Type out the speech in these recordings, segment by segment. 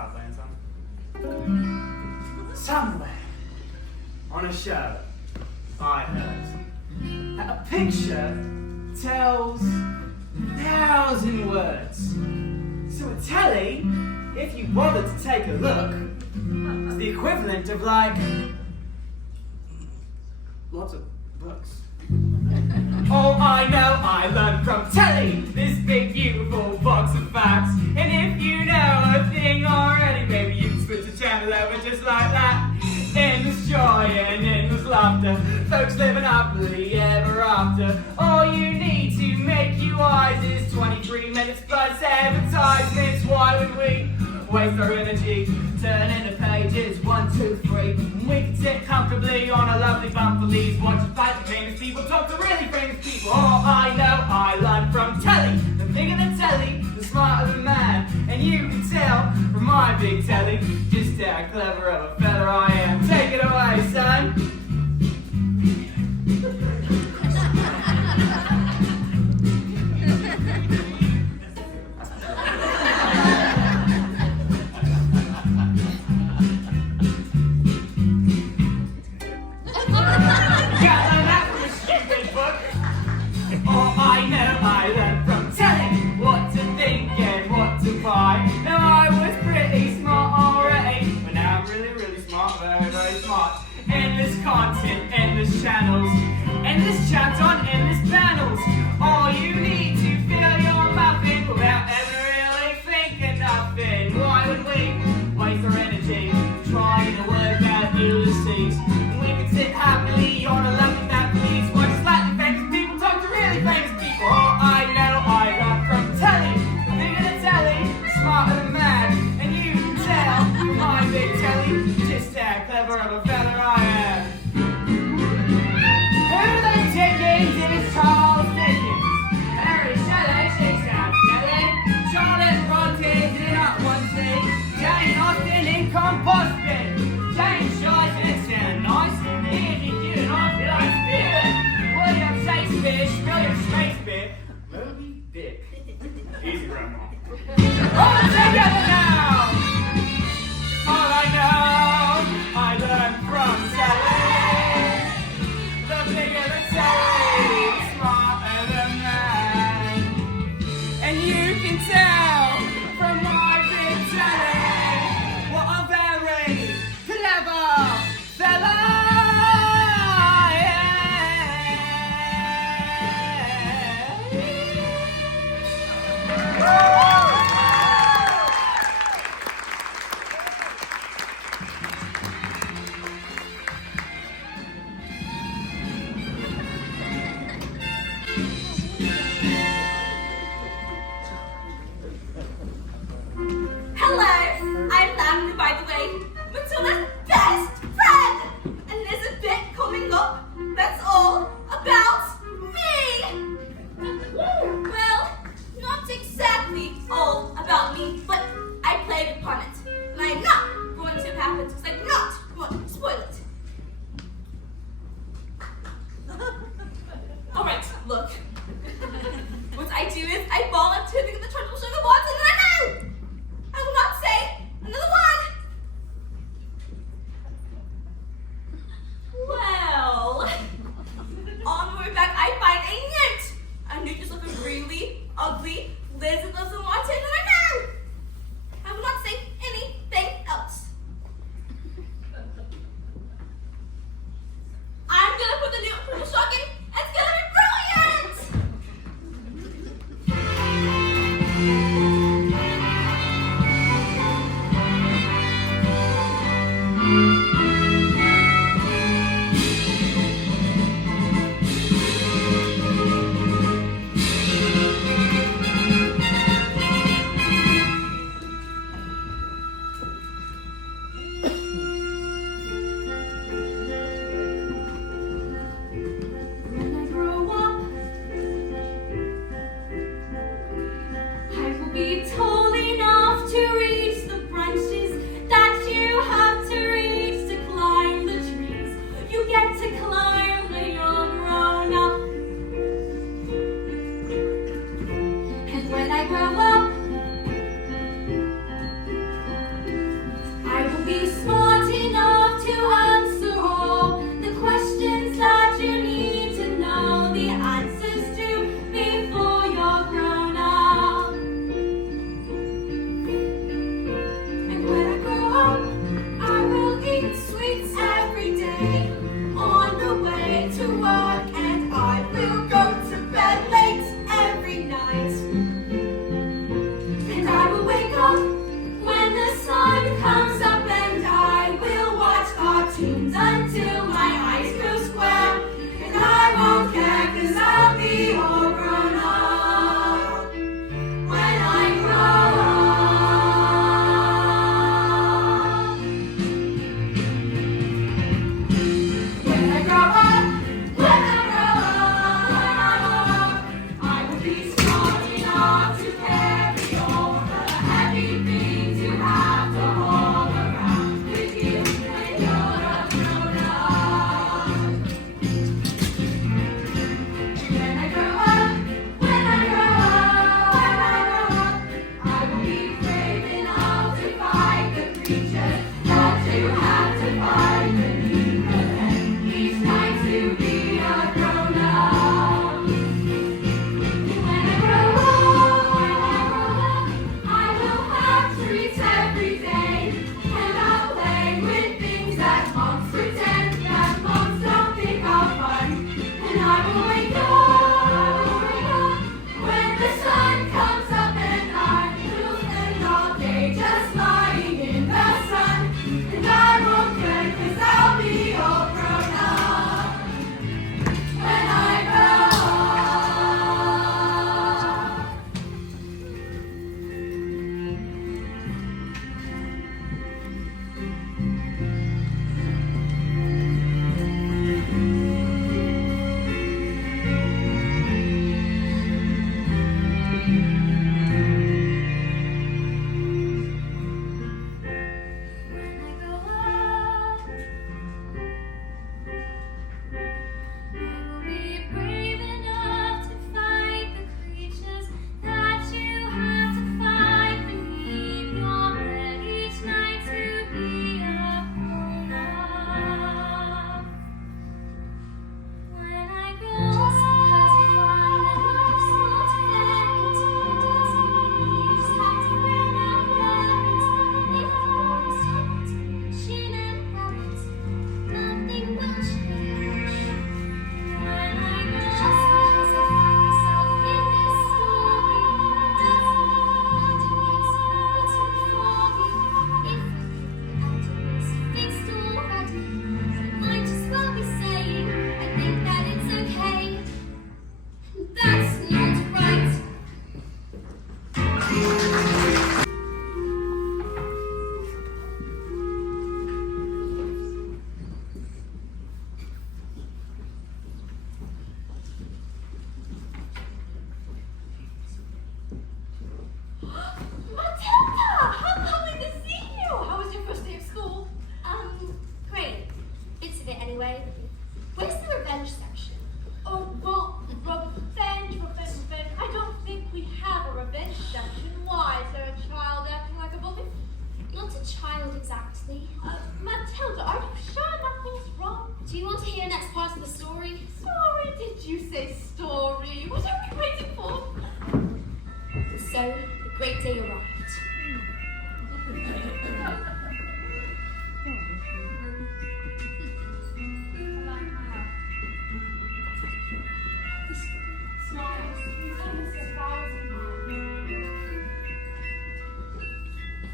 stop playing something. Somewhere on a show, I heard that a picture tells 1,000 words. So a telly, if you bothered to take a look, is the equivalent of like lots of books. Oh, I know I learned from telly, this big beautiful box of facts. And if you know a thing already, maybe you can switch the channel over just like that. Endless joy and endless laughter, folks living happily ever after. All you need to make you wise is 23 minutes plus advertisements. Why would we waste our energy turning the pages 1, 2, 3? We can sit comfortably on a lovely bump of these, watch the famous people talk to really famous people. All I know I learned from telly. The bigger the telly, the smarter the man. And you can tell from my big telly just how clever of a fella I am. Take it away, son. Now I was pretty smart already, but now I'm really, really smart, very, very smart. Endless content, endless channels, endless chats on endless panels. All you need to fill your muffin without ever really thinking nothing. Why would we waste our energy trying to work out Ulysses? We could sit happily on a lovely balcony, watch slightly famous people talk to really famous people. All I know I learned from telly. The bigger the telly, smarter than mad, and you can tell from my big telly just how clever of a fella I am. Who the Dickens is Charles Dickens? Harry Shelley, Shakespeare, Shelley, Charlotte Bronte did not want to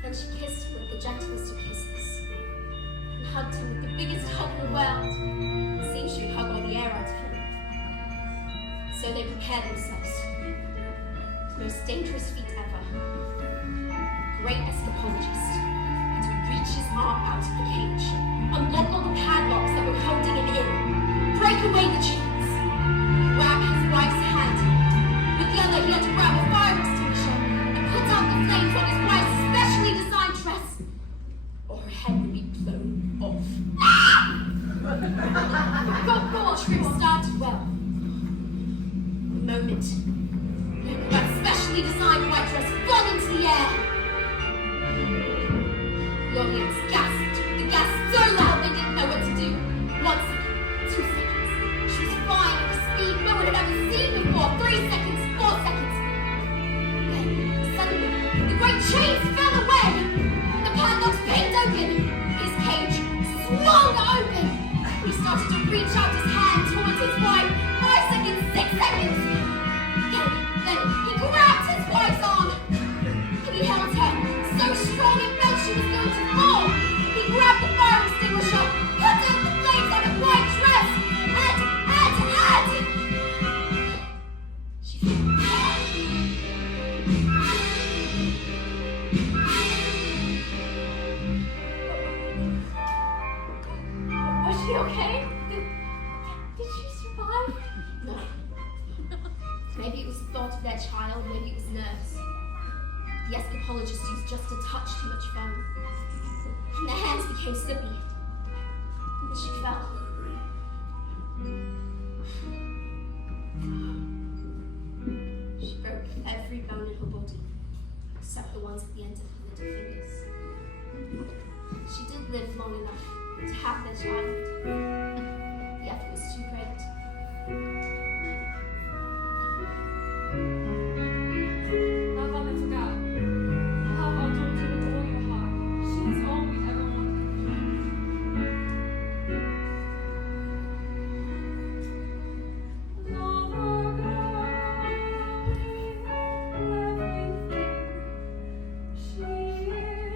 Then she kissed him with the gentlest of kisses, and hugged him with the biggest hug in the world. It seemed she would hug all the air out of him. So they prepared themselves. The most dangerous feat ever. Great escapologist had to reach his arm out of the cage, unlock all the padlocks that were holding him in, break away the chains, grab his wife's hand. With the other, he had to grab a fire extinguisher and put out the flames on his wife's specially designed dress, or her head would be blown off. The trip started well. The moment that specially designed white dress flung into the air. The audience gasped. The gasp so loud they didn't know what to do. 1 second, 2 seconds. She was flying at a speed no one had ever seen before. 3 seconds, 4 seconds. Then, suddenly, the great chains fell away. The padlocks pinged open. His cage swung open. He started to reach out his hand towards his wife. 5 seconds, 6 seconds. Then he grabbed his wife's arm. And he held her so strong it felt she was going to fall. He grabbed the fire extinguisher, put out the flames on her white dress, and she fell. Was she okay? Did she survive? No. Maybe it was the thought of their child, maybe it was nerves. The escapologist used just a touch too much foam. And their hands became slippy. And then she fell. She broke every bone in her body, except the ones at the end of her little fingers. She did live long enough to have their child. The effort was too great. Love our little girl. Love our daughter with all your heart. She is all we ever wanted. Love our girl. Everything. She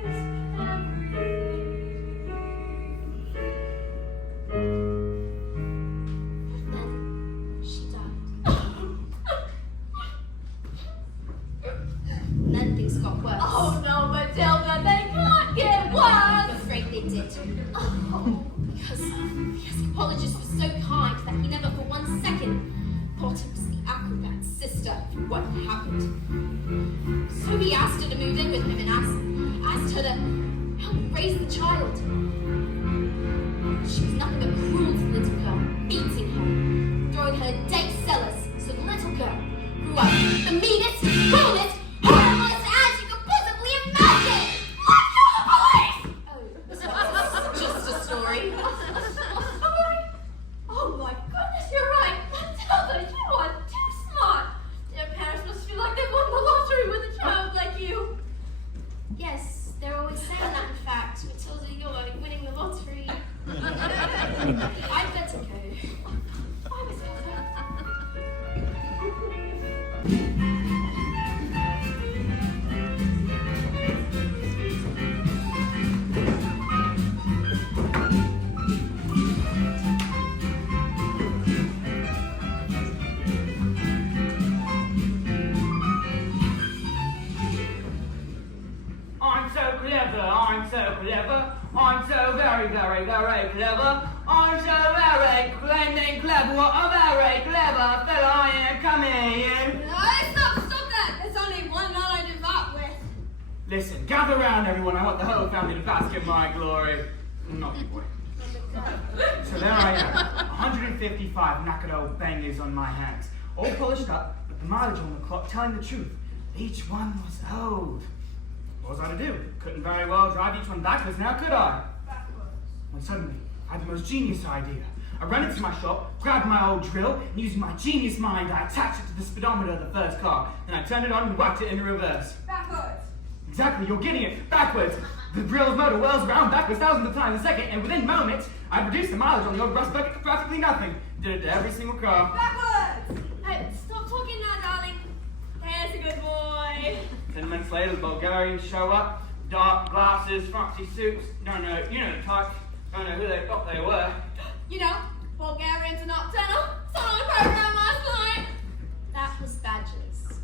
is everything. Then she died. And then things got worse. Oh no, Matilda, they can't get I'm worse! afraid they did. Oh. Because the escapologist was so kind that he never for 1 second thought it was the acrobat's sister for what had happened. So he asked her to move in with him and asked her to help raise the child. She was nothing but cruel to the little girl, beating her, throwing her in dank cellars, so the little girl grew up the meanest, cruelest, horriblest aunt you could possibly imagine! What do you believe? Oh, it's just a story. Oh my goodness, you're right! Matilda, you are too smart! Their parents must feel like they won the lottery with a child like you. Yes, they're always saying that in fact. Matilda, you're like winning the lottery. I'd better go. Bye, Matilda. I'm so clever, I'm so clever, I'm so very, very, very clever. I'm so very blending clever, what a very clever fellow I am coming in. Stop that! There's only one man I did that with. Listen, gather round everyone, I want the whole family to bask in my glory. Not you, boy. So there I am, 155 knackered old bangers on my hands, all polished up, with the mileage on the clock telling the truth. Each one was old. What was I to do? Couldn't very well drive each one backwards now, could I? When suddenly, I had the most genius idea. I ran into my shop, grabbed my old drill, and using my genius mind, I attached it to the speedometer of the first car. Then I turned it on and whacked it in reverse. Backwards. Exactly, you're getting it. Backwards. The drill's motor whirls around backwards thousands of times a second, and within moments, I reduced the mileage on the old rust bucket to practically nothing. Did it to every single car. Backwards. Hey, stop talking now, darling. There's a good boy. 10 minutes later, the Bulgarians show up. Dark glasses, fancy suits. Don't know, you know the type. Don't know who they thought they were. You know, Bulgarians are nocturnal. Saw on the program last night. That was Badgers.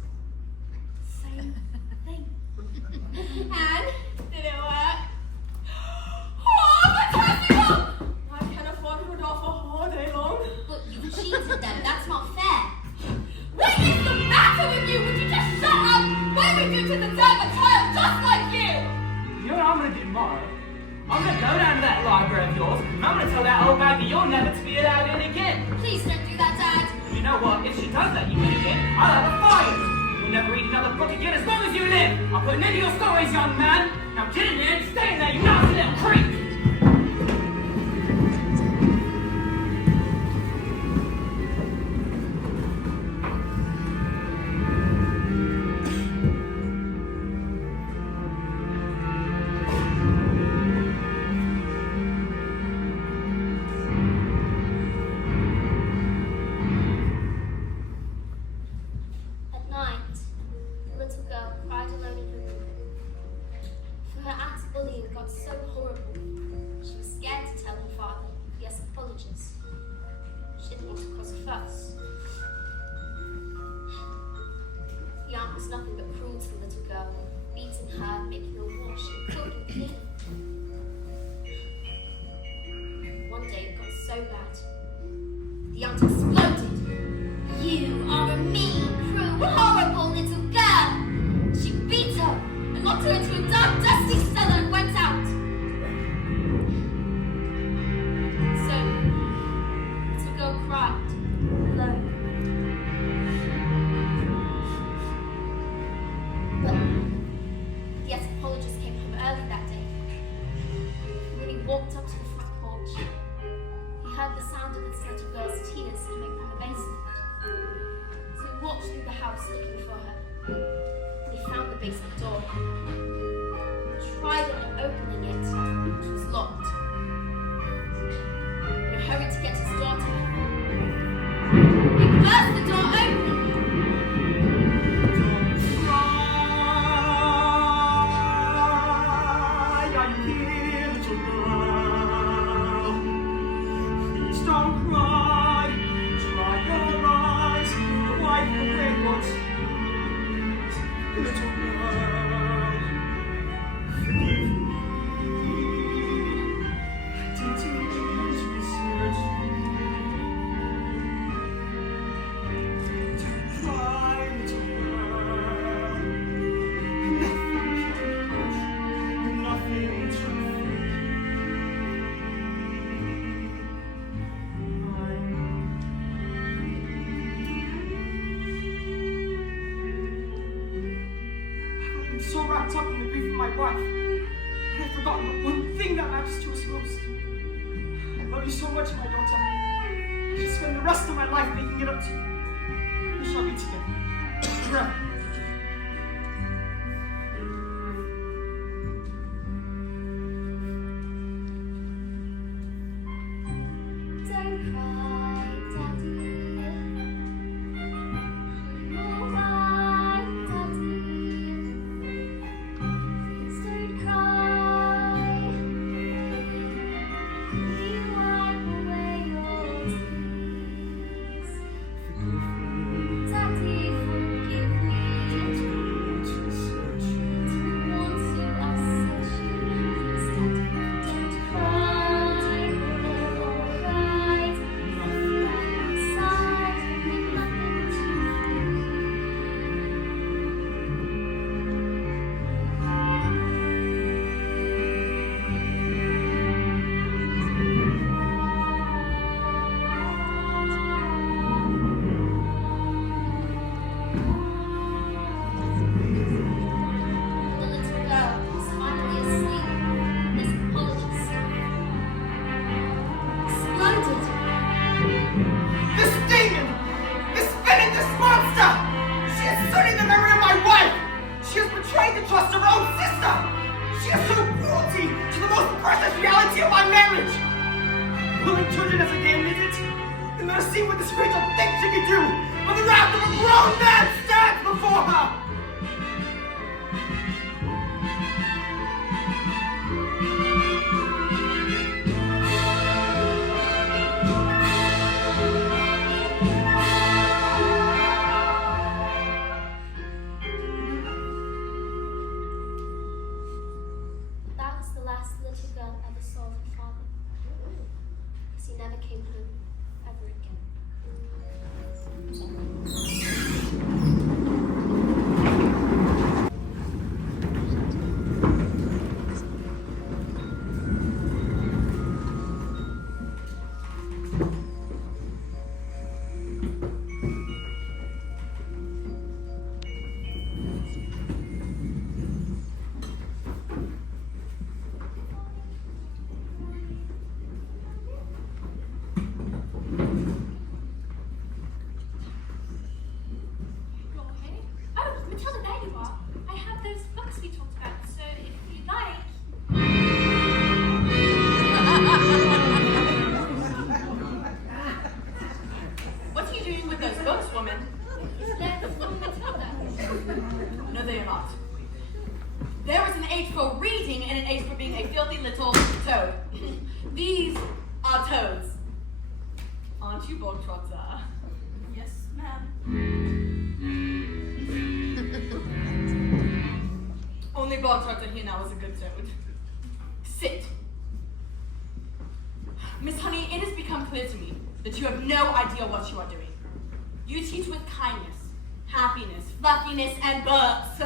Same thing. And did it work? Oh, fantastic! I can afford Rodolfo all day long. Look, you've cheated them. That's not fair. What is the matter with you? Would you just shut up? What do we do to deserve a child just like you? You know what I'm gonna do tomorrow? I'm gonna go down to that library of yours, and I'm gonna tell that old bag that you're never to be allowed in again. Please don't do that, Dad. You know what? If she does let you in again, I'll have a fire. You'll never read another book again as long as you live. I'll put an end to your stories, young man. Now get in there and stay in there, you nasty little creep. At night, the little girl cried alone in her room. For her act of bullying got so horrible, she was scared to tell her father, yes, apologist. She didn't want to cause a fuss. The aunt was nothing but cruel to the little girl, beating her, making her wash and cook and clean. One day it got so bad, the aunt exploded. You are a mean, cruel, horrible little girl! She beat her and locked her into a dark, dusty cellar and went out. So, the little girl cried, alone. But the anthropologist came home early that day. When he walked up to the front porch, he heard the sound of this little girl's tears coming from the basement. So he walked through the house looking for her. And he found the basement door. He tried opening it, which was locked. In a hurry to get his daughter, he burst the door open. Cry, are you here, little girl? Please don't cry. Dry your eyes, wipe away your tears, little girl. Forgive me. I didn't mean to desert you. Don't cry, little girl. Nothing can hurt you, nothing to fear. I've been so wrapped up in the grief of my wife, and I've forgotten the one thing that matters to us most. I love you so much, my daughter. I should spend the rest of my life making it up to you. We shall be together forever. Don't cry, Daddy. All right, Daddy. Please don't cry. You wipe away your tears. Daddy, forgive me. Didn't want to upset you. Please, Daddy, don't cry. We're all right. Inside, with nothing to The little girl was finally asleep. This apologist exploded. This demon! This villain! This monster! She is sullying the memory of my wife! She has betrayed the trust of her own sister! She has shown cruelty to the most precious reality of my marriage! Pulling children as a game, is it? Then let us see what this creature thinks she can do when the wrath of a grown man stands before her! came home ever again. Oh, Matilda, there you are. I have those books we talked about, so if you'd like. What are you doing with those books, woman? They're from Matilda. No, they are not. There is an age for reading and an age for being a filthy little toad. These are toads. Aren't you, Bogtrotter? Yes, ma'am. Only Bogtrotter here now is a good toad. Sit. Miss Honey, it has become clear to me that you have no idea what you are doing. You teach with kindness, happiness, fluffiness, and books.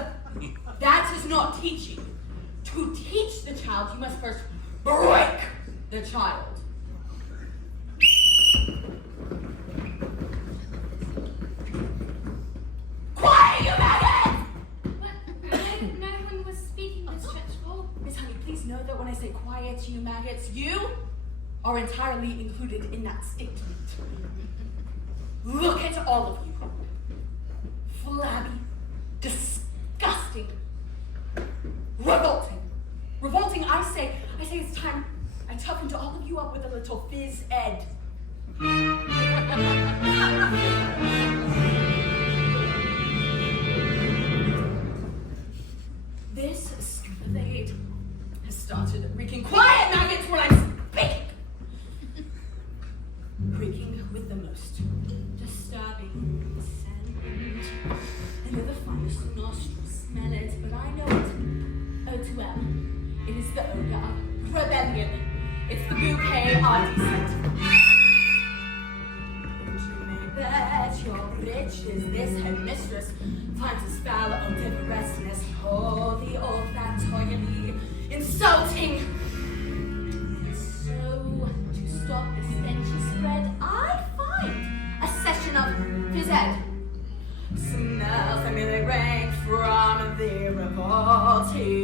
That is not teaching. To teach the child, you must first break the child. Quiet, you maggot! No one was speaking this dreadful. Miss Honey, please know that when I say quiet, you maggots, you are entirely included in that statement. Look at all of you. Flabby, disgusting, revolting. Revolting, I say it's time I toughened all of you up with a little phys ed. This escapade has started wreaking. Quiet, maggots, when I'm speaking! Wreaking with the most disturbing scent. And with the finest nostrils smell it, but I know it. Oh, too well. It is the odor of rebellion. It's the bouquet of dissent. You may bet your riches, this headmistress finds a spell of diverseness. Oh, the olfactorily insulting. So, to stop the stenchy spread, I find a session of phys ed. Smells emanating from the revolting.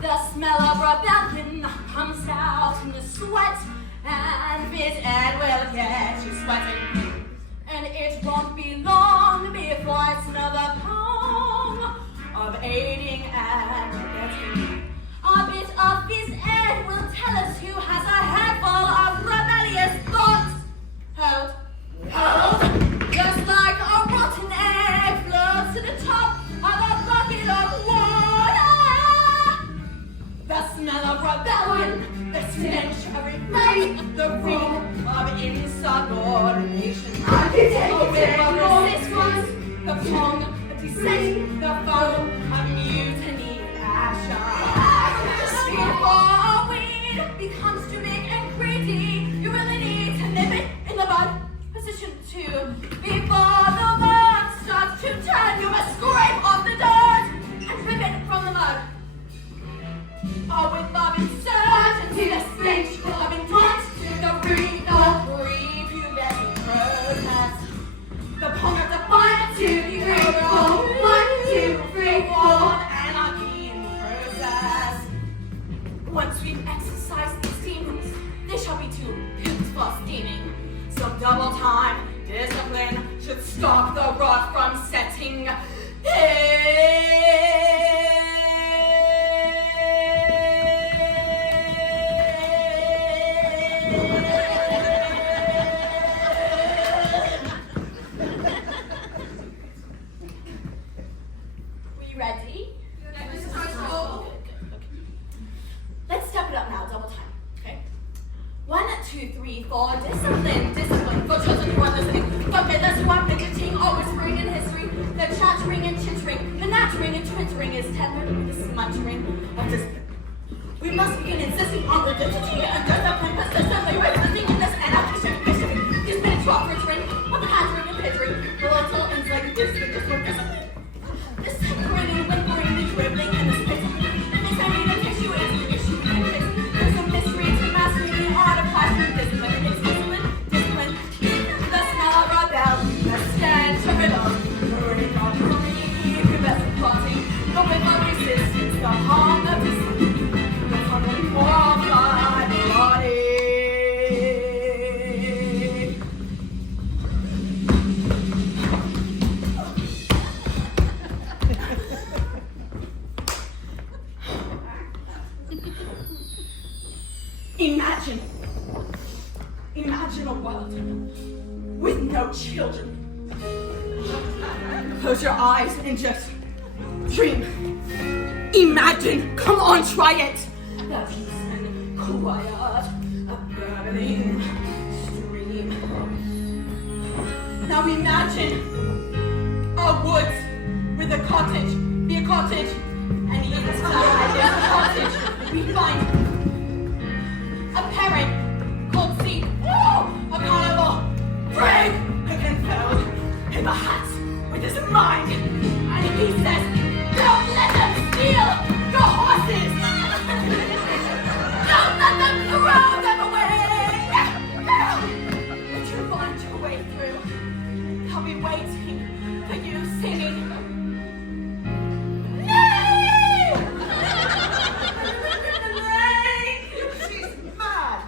The smell of rebellion comes out in the sweat, and phys ed will get you sweating. And it won't be long before I smell the palm of aiding and abetting. A bit of phys ed will tell us who has a handful of rebellious thoughts. Hold. Just like a rotten egg floats to the top of a bucket of water. The smell of rebellion, the stench of revolt, the room of insubordination. The resistance, the tongue of dissent, the foam of mutiny and action. Before a weed becomes too big and greedy, you really need to nip it in the bud. Position 2. Before the worm starts to turn, you must scrape off the dirt and rip it from the mud. Oh, with love insurgency, the stench of intent, the breed of prepubescent protest, the pong of defiance to the grateful, 1, 2, 3, 4, anarchy in process. Once we've exercised these demons, they shall be too poops for steaming. Some double time discipline should stop the rot from setting in. We ready? Let's step it up now, double time, okay? 1, 2, 3, 4, discipline, discipline, for children who are listening, for fiddlers who are fidgeting or whispering in history, the chattering and chittering, the nattering and twittering is tethered with the smuttering of discipline. We must begin insisting on rigidity and discipline persistently resisting in this anarchistic history. These minutes drop returning with the hand and picturing the little and like discipline. This grinning, whimpering, the dribbling, and the spitting. And this arena tissue is the issue and fix. There's a mystery to mastering the art of classroom discipline. It's discipline. The smell of rebellion, the stench of it all. Burning on the best of plotting, the whip of resistance, the hum of deceit, the tumbling for all my body. Imagine a world with no children. Close your eyes and just dream. Imagine, come on, try it. The peace and quiet, a babbling stream. Now imagine a woods with a cottage, be a cottage, and inside this cottage we find a parent called C. A carnival, brave and felled in the hat with his mind. And he says, don't let them steal your horses. Don't let them throw them away. But you find your way through. I'll be waiting for you singing. She's mad.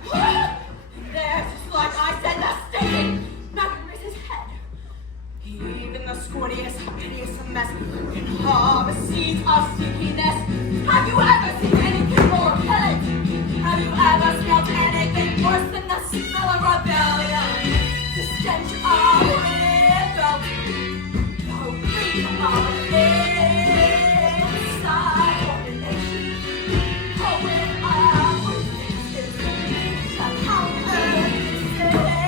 There, just like I said, the sticking. Nothing raised his head. Even the squirtiest, hideous mess can harvest seeds of stinkiness. Have you ever seen anything more repellent? Have you ever smelled anything worse than the smell of rebellion? The stench of rebellion. The reek of inside ordination. Going up with resistance. The counter resistance.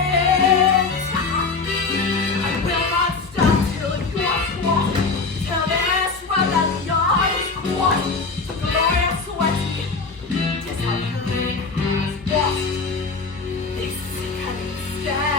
I will not stop till you are squashed. Till this rebellion is quashed. Till glorious sweaty disharmony has washed this sickening stench.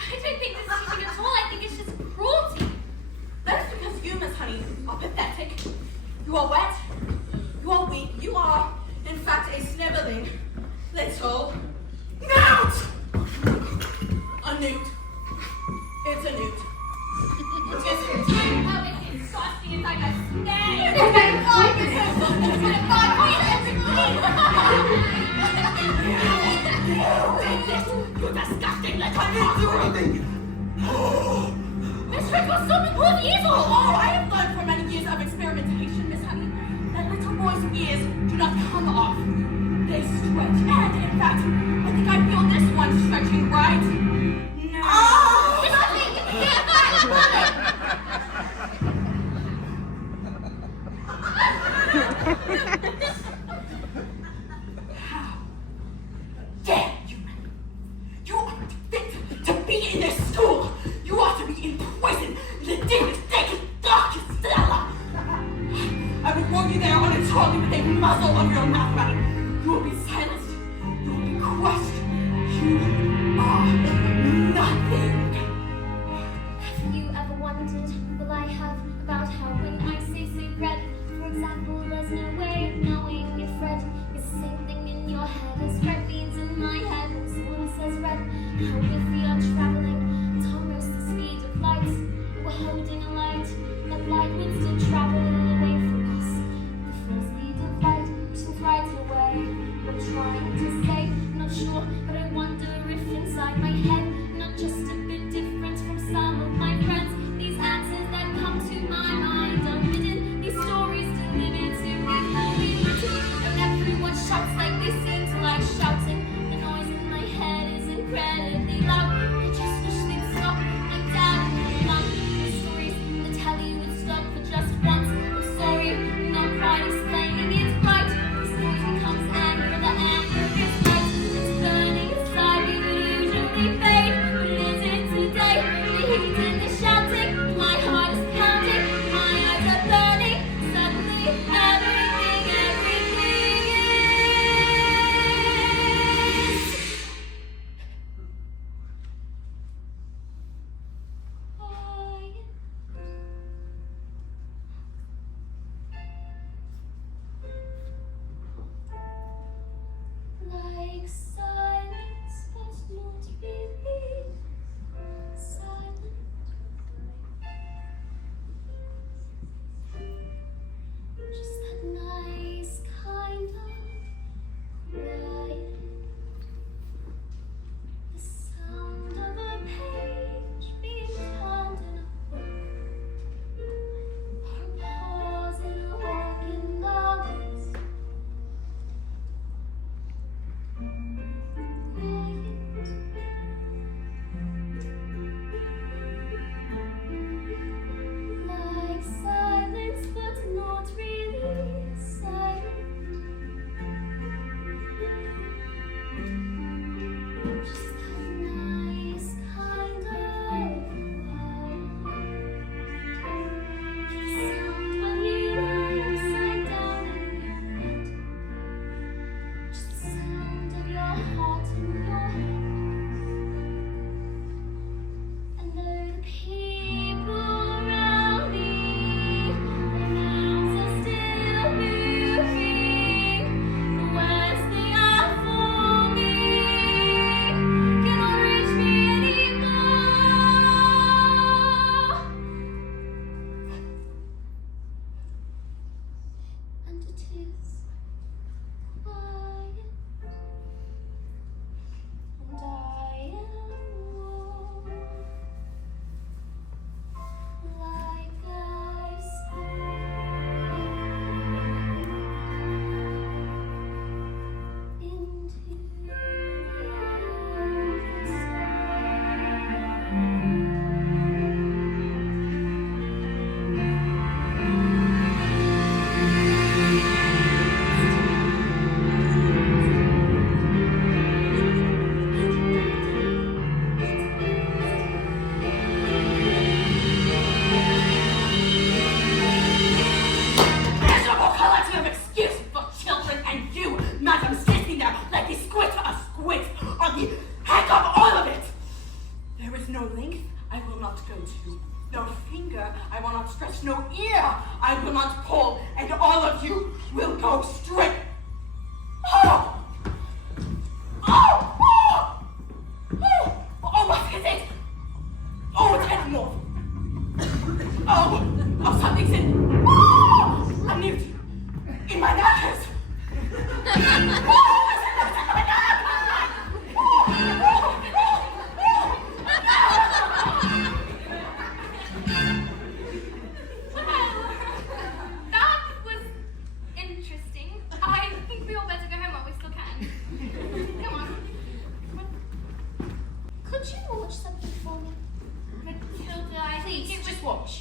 I don't think this is cheating at all. I think it's just cruelty. That's because you, Miss Honey, are pathetic. You are wet. You are weak. You are, in fact, a sniveling little newt! A newt. It's a newt. It's a newt. Oh, it's disgusting. It's like a snake. It's like You disgusting little cockroach! Miss Rick was something called evil. Oh, I have learned from many years of experimentation, Miss Honey, that little boys' ears do not come off. They stretch. And, in fact, I think I feel this one stretching right now. Oh! Miss Honey, get How dare you? You aren't fit to be in this school. You ought to be in prison in the deepest, darkest cellar. I would warn you there on a trolley with a muzzle over your mouth, madam. You will be silenced. You will be crushed. You are nothing. Have you ever wondered, well I have, about how when I say red, for example, there's no way of knowing if red is the same thing in your head as red beans in my head when someone says red? How if we are traveling at almost the speed of light, we're holding a light, that light would still travel away from us. The full speed of light pushes right away. I'm trying to say, not sure, but I wonder if inside my head, not just a bit different from some of my friends. These answers that come to my mind are hidden. These stories delivered to me how we written. And everyone shouts like they seem to like shouting. The noise in my head That was interesting. I think we all better go home while we still can. Come on. Could you watch something for me? Matilda, I think Please, it was... just watch.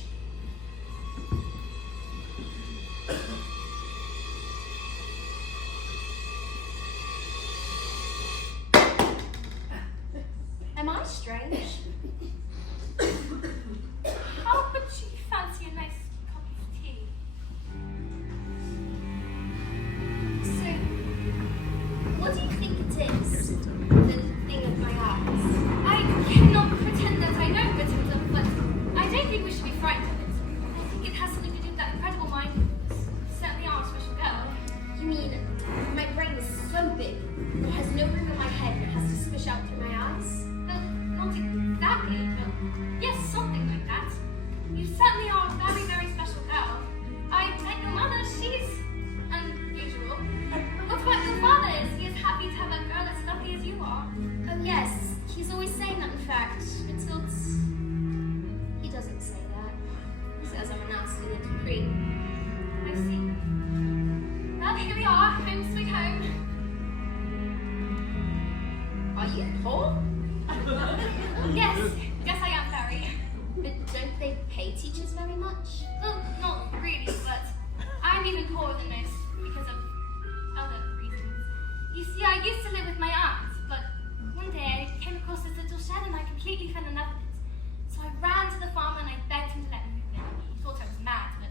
Am I strange? How would you fancy a nice cup of tea? So, what do you think it is? The thing of my eyes? I cannot pretend that I know, Matilda, but I don't think we should be frightened of it. I think it has something to do with that incredible mind of yours. You certainly are a special girl. You mean my brain is so big, it has no room in my head and it has to squish out through my eyes? Well, not exactly, but yes, something like that. You certainly are a very, very special girl. I met your mother, she's unusual. What about your father? Is he as happy to have a girl as lovely as you are? Oh yes, he's always saying that in fact. Matilda, he doesn't say that. He says I'm a nasty little creep. I see. Well, here we are, home sweet home. Are you poor? Yes, guess I am very. But don't they pay teachers very much? Well, not really, but I'm even poorer than most because of other reasons. You see, I used to live with my aunt, but one day I came across this little shed and I completely fell in love with it. So I ran to the farmer and I begged him to let me move in. He thought I was mad, but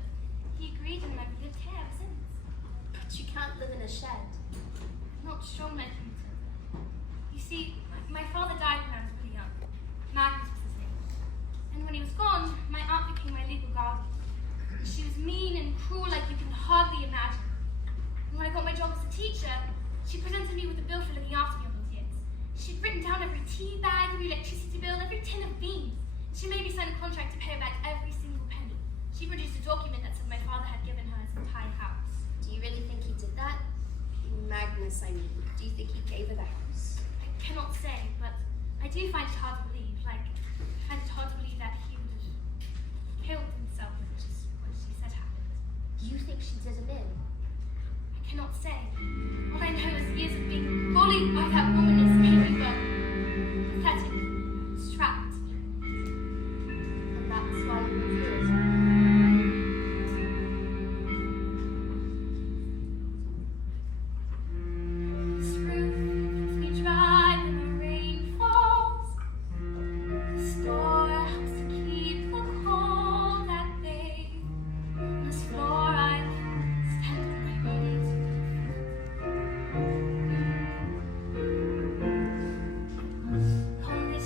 he agreed and I've lived here ever since. But you can't live in a shed. I'm not sure, Matilda. You see, my father died when I was really young. Magnus was his name. And when he was gone, my aunt became my legal guardian. She was mean and cruel like you can hardly imagine. And when I got my job as a teacher, she presented me with a bill for looking after me all those years. She'd written down every tea bag, every electricity bill, every tin of beans. She made me sign a contract to pay her back every single penny. She produced a document that said my father had given her his entire house. Do you really think he did that? Magnus, I mean. Do you think he gave her the house? I cannot say, but I do find it hard to believe. Like, I find it hard to believe that he would have killed himself, which is what she said happened. Do you think she did him in? I cannot say. All I know is years of being bullied by that woman has made me pathetic, strapped. And that's why you were here. This roof keeps me dry when the rain falls. This door helps to keep the cold at bay. On this floor I can stand on my own. On this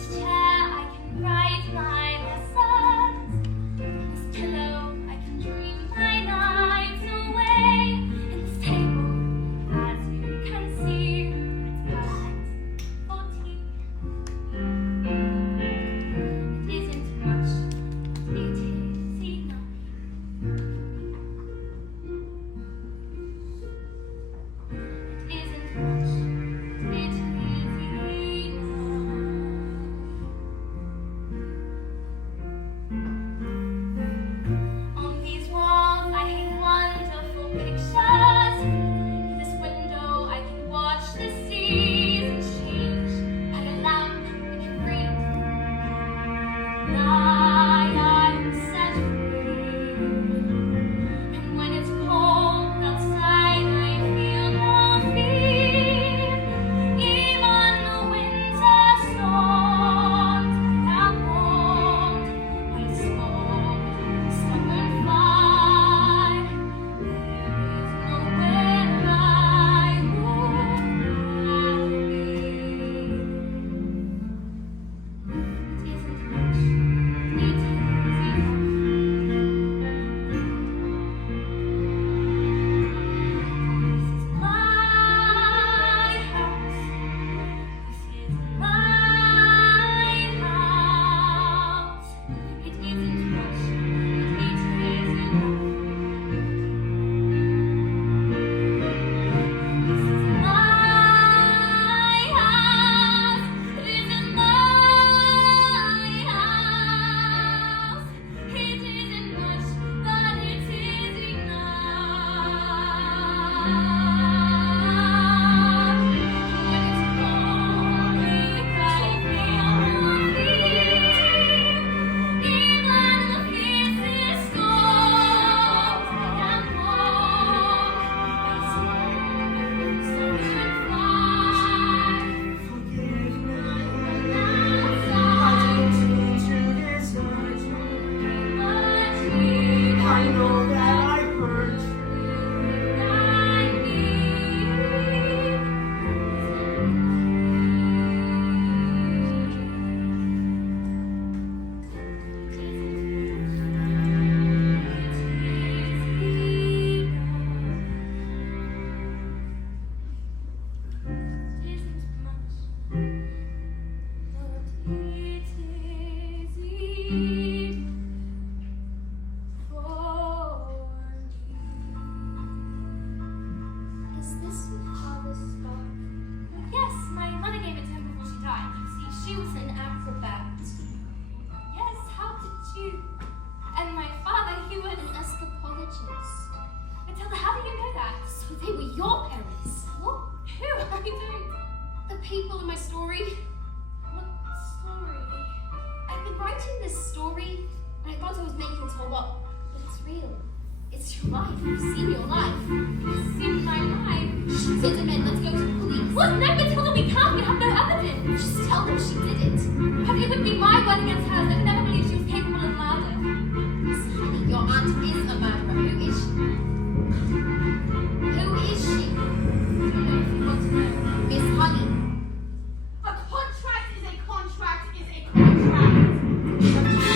Is this your father's scarf? Yes, my mother gave it to him before she died. You see, She was an acrobat. yes, how did you? And my father, he was An escapologist. Matilda, how do you know that? So they were your parents. What? Who? I don't. The people in my story. What story? I've been writing this story, and I thought I was making it all up, but it's real. It's your life. You've seen your life. You've seen my life. She did it, man. Let's go to the police. What? No, Matilda, we can't. We have no evidence. Just tell them she did it. Have you would be my word against hers? I would never believe she was capable of murder. Listen, honey, your aunt is a murderer. Who is she? Who is she? I don't know if you want to know. Miss Honey. A contract is a contract is a contract.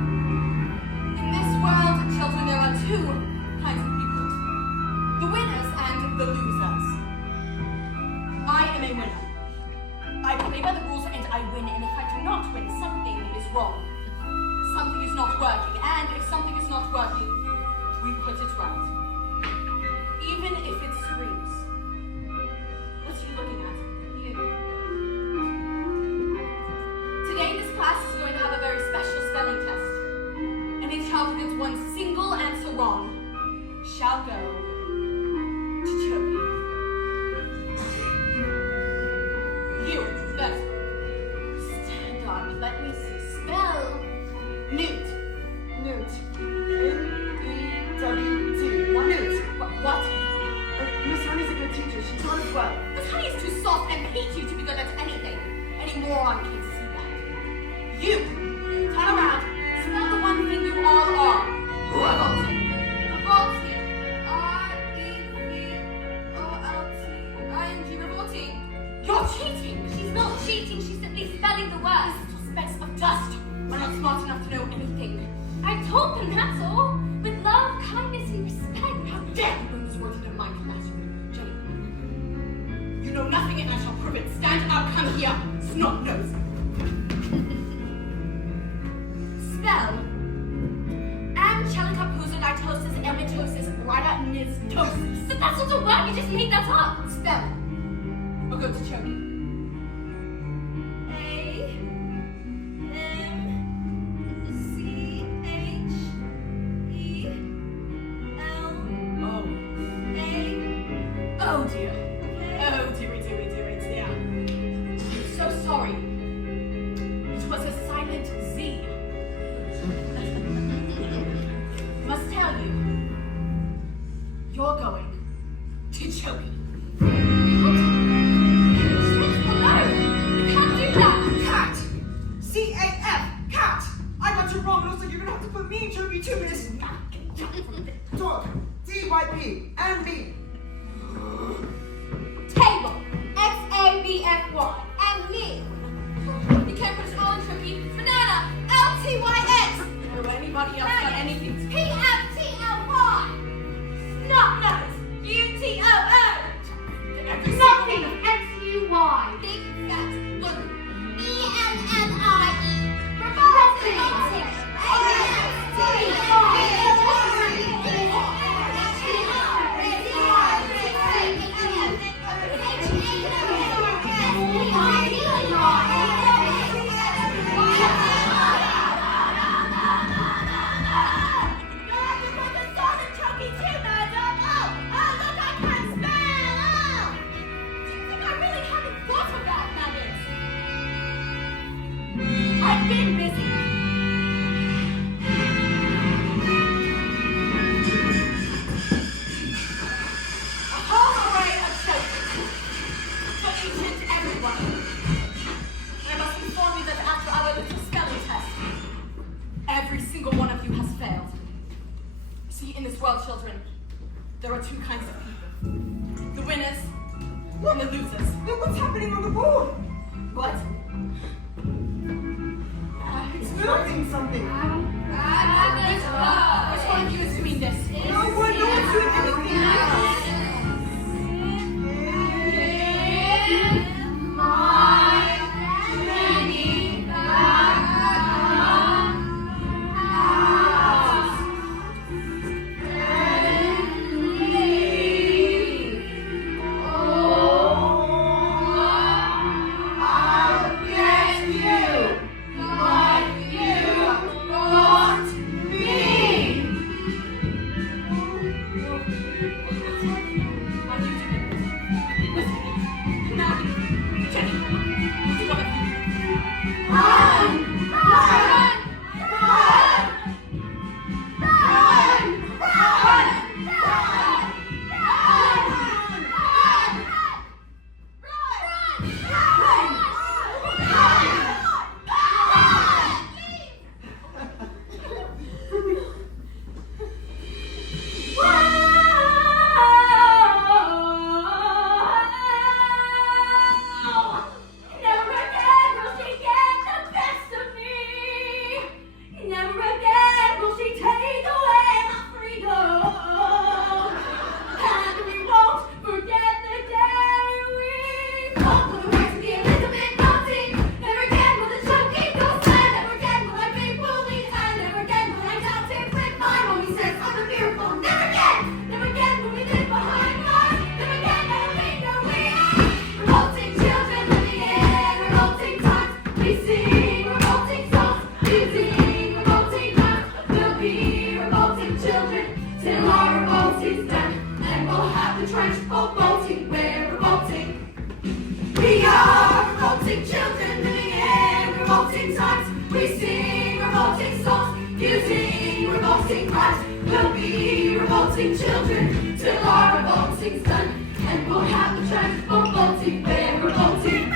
In this world, children, there are two kinds of people. The winners and the losers. I am a winner. I play by the rules and I win, and if I do not win, something is wrong. Something is not working, and if something is not working, we put it right. Even if it screams. What are you looking at? You. Today, this class is going to have a very special spelling test. Any child who gets one single answer wrong shall go to Turkey. You, that's stand up. Let me see. Spell newt. Newt. N-E-W-T. What newt? What? Miss Honey's a good teacher. She taught us well. This honey is too soft and peachy to be good at anything. Any moron can see that. You, turn around. Spell the one thing you all are. Revolting. Revolting. R-E-V-O-L-T-I-N-G. Revolting. You're cheating. She's not cheating. She's simply spelling the words. Little specks of dust. We're not smart enough to know anything. I told them that's all. With love, kindness, and respect. How dare you bring this word into my classroom, Jenny? You know nothing and I shall prove it. Stand up, come here, snot nose. Spell Angelica-puzolitosis emetosis rhinostosis. But that's not a word. You just made that up. Spell or go to Turkey. Oh dear. Oh dearie, dear. I'm so sorry. It was a silent Z. Must tell you, you're going to Turkey. No, you can't do that. Cat! C-A-F! Cat! I got you wrong. Looks like you're gonna have to put me in Turkey too, miss. Dog. D-Y-P. And me. Table. X-A-B-F-Y. And me. You can't put us all in Turkey. Banana. L-T-Y-X. Or anybody else got anything to P-F-T-L-Y. Snot nose. U-T-O-O. Nothing. X-U-Y. Big fat balloon. E-L-L-I-E. Revolting. There are two kinds of people. The winners and the losers. Look what's happening on the board. What? It's moving something. Which one of you is doing this? No one's doing anything else. Children, till our revolting's done, and we'll have the trends for revolting, we're revolting.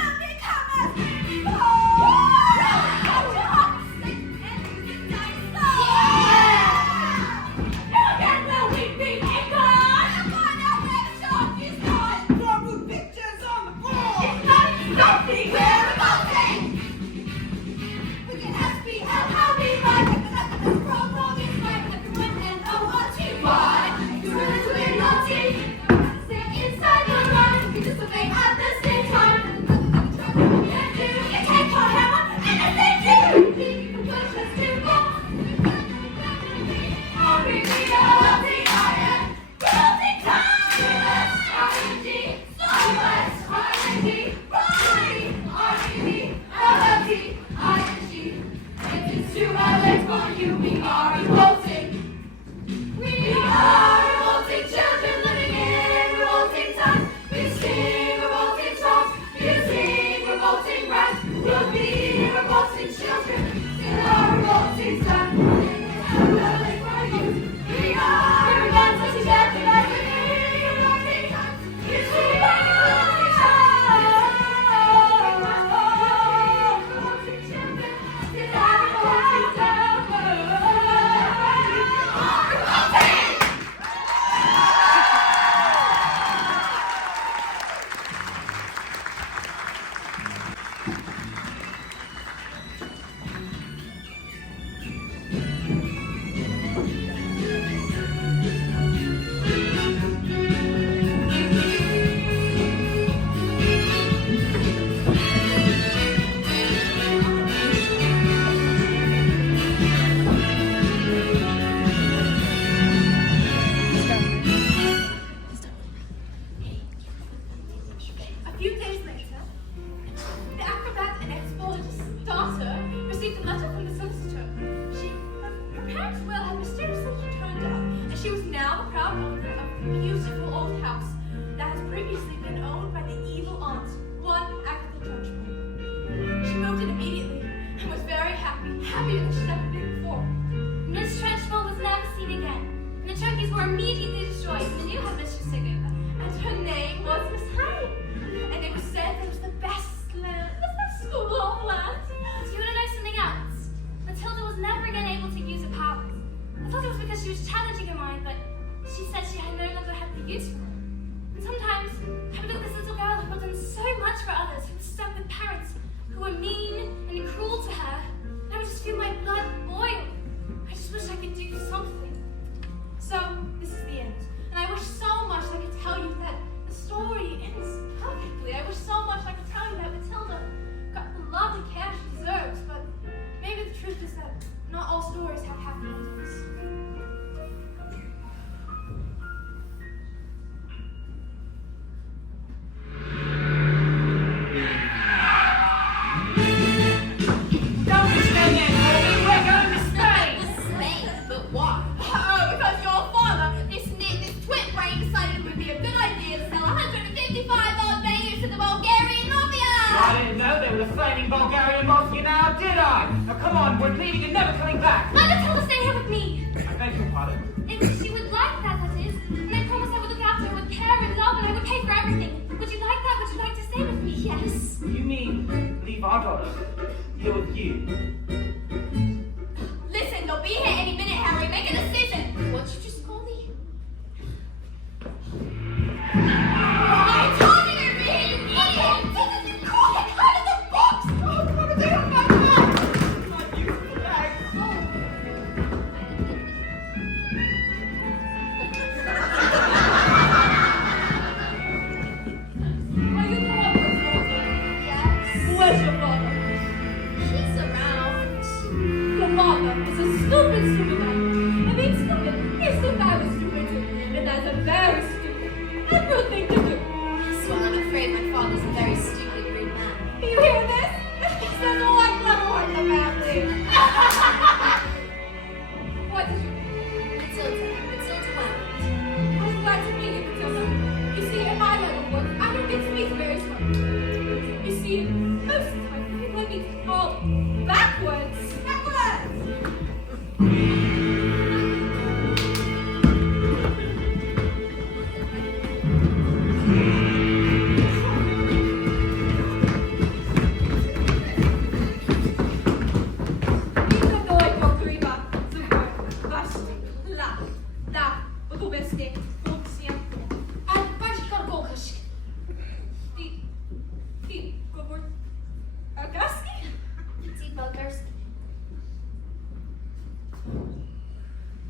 Matilda was never again able to use her powers. I thought it was because she was challenging her mind, but she said she had no longer had useful. And sometimes I would look at this little girl who had done so much for others, who was stuck with parents who were mean and cruel to her, and I would just feel my blood boil. I just wish I could do something. So, this is the end. And I wish so much I could tell you that the story ends perfectly. I wish so much I could tell you that Matilda got the love and care she deserves, but maybe the truth is that not all stories have happy endings. Don't be staying in, Holly. We're going to Spain. Spain, but why? Oh, because your father, this twit brain, decided it would be a good idea to sell 155 odd bangers to the Bulgarian mafia! I didn't know they were the flaming Bulgarian mafia now, did I? Now come on, we're leaving and never coming back. Let Matilda stay here with me. I beg your pardon. If she would like that, that is. And I promised I would look after her with care and love, and I would pay for everything. Would you like that? Would you like to stay with me? Yes. You mean leave our daughter here with you? Listen, they'll be here any minute, Harry. Make a decision. What'd you just call me? I told you to be here, you idiot! Quick, out of the box! Oh, come on, they have my bag! My beautiful bag. Are you the one who's Yes. Where's your father? He's around. Your father is a stupid man. I mean stupid. He thinks I was stupid too. And that's a very stupid and rude thing to do. So I'm afraid my father's a very stupid, rude man. You hear this? He says, oh, I never want the family. What did you do? Matilda went. I was glad to meet you, Matilda. You see, in my line of work, I don't get to speak very smart. You see, most of the time, people want me to fall backwards.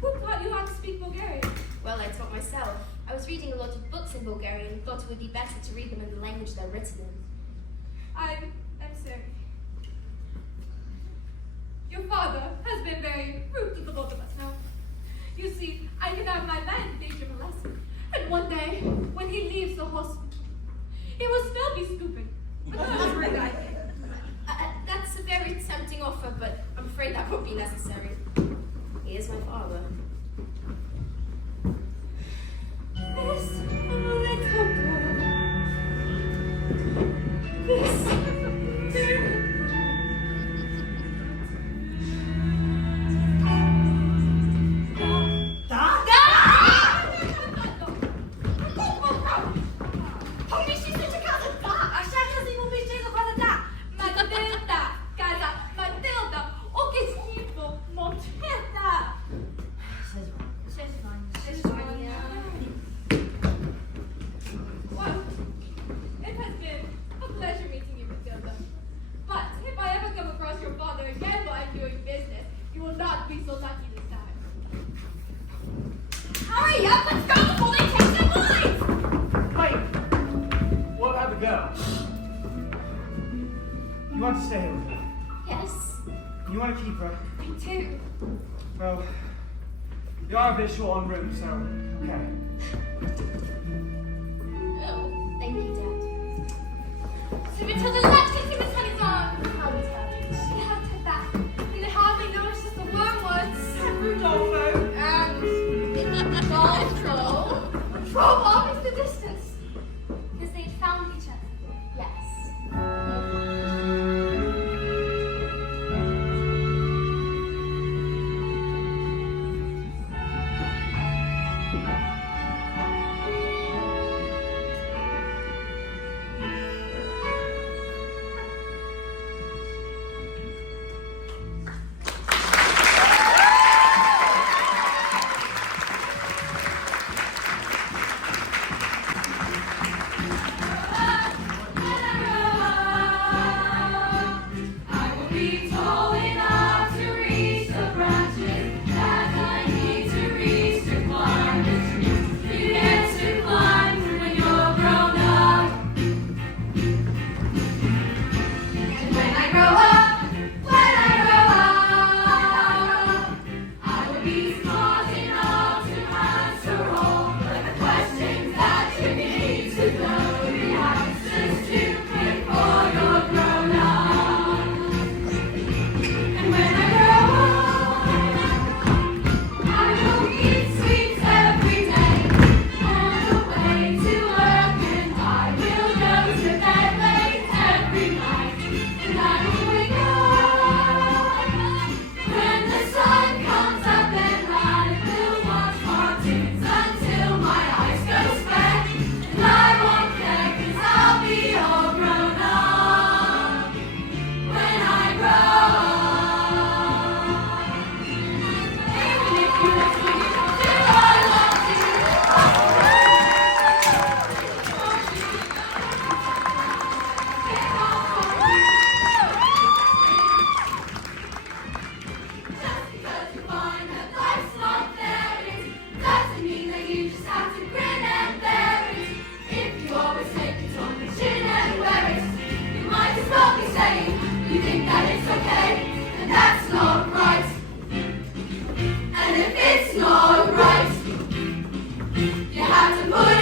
Who taught you how to speak Bulgarian? Well, I taught myself. I was reading a lot of books in Bulgarian and thought it would be better to read them in the language they're written in. I'm sorry. Your father has been very rude to the both of us now. You see, I can have my man teach him a lesson. And one day, when he leaves the hospital, he will still be stupid. But that's a great idea. That's a very tempting offer, but I'm afraid that won't be necessary. He is my father. This little girl. This dear. Homie, she's such a casa da! Așa că zi vorbești de casa da! Matilda, casa, Matilda, o che schifo, Matilda. Well, it has been a pleasure meeting you, Matilda. But if I ever come across your father again while I'm doing business, you will not be so lucky this time. Hurry up, let's go before they change their minds! Wait! What about the girl? You want to stay here with her? Yes. You want to keep her? I do. Well, you are a bit short on room, so okay. Oh, thank you, Dad. So Matilda left to see Miss Honey's arm. How was her? She hugged her back. And I hardly noticed that the wormwoods. Rudolfo. And Dolpho drove off into the distance. Because they'd found each other. Yes. have to put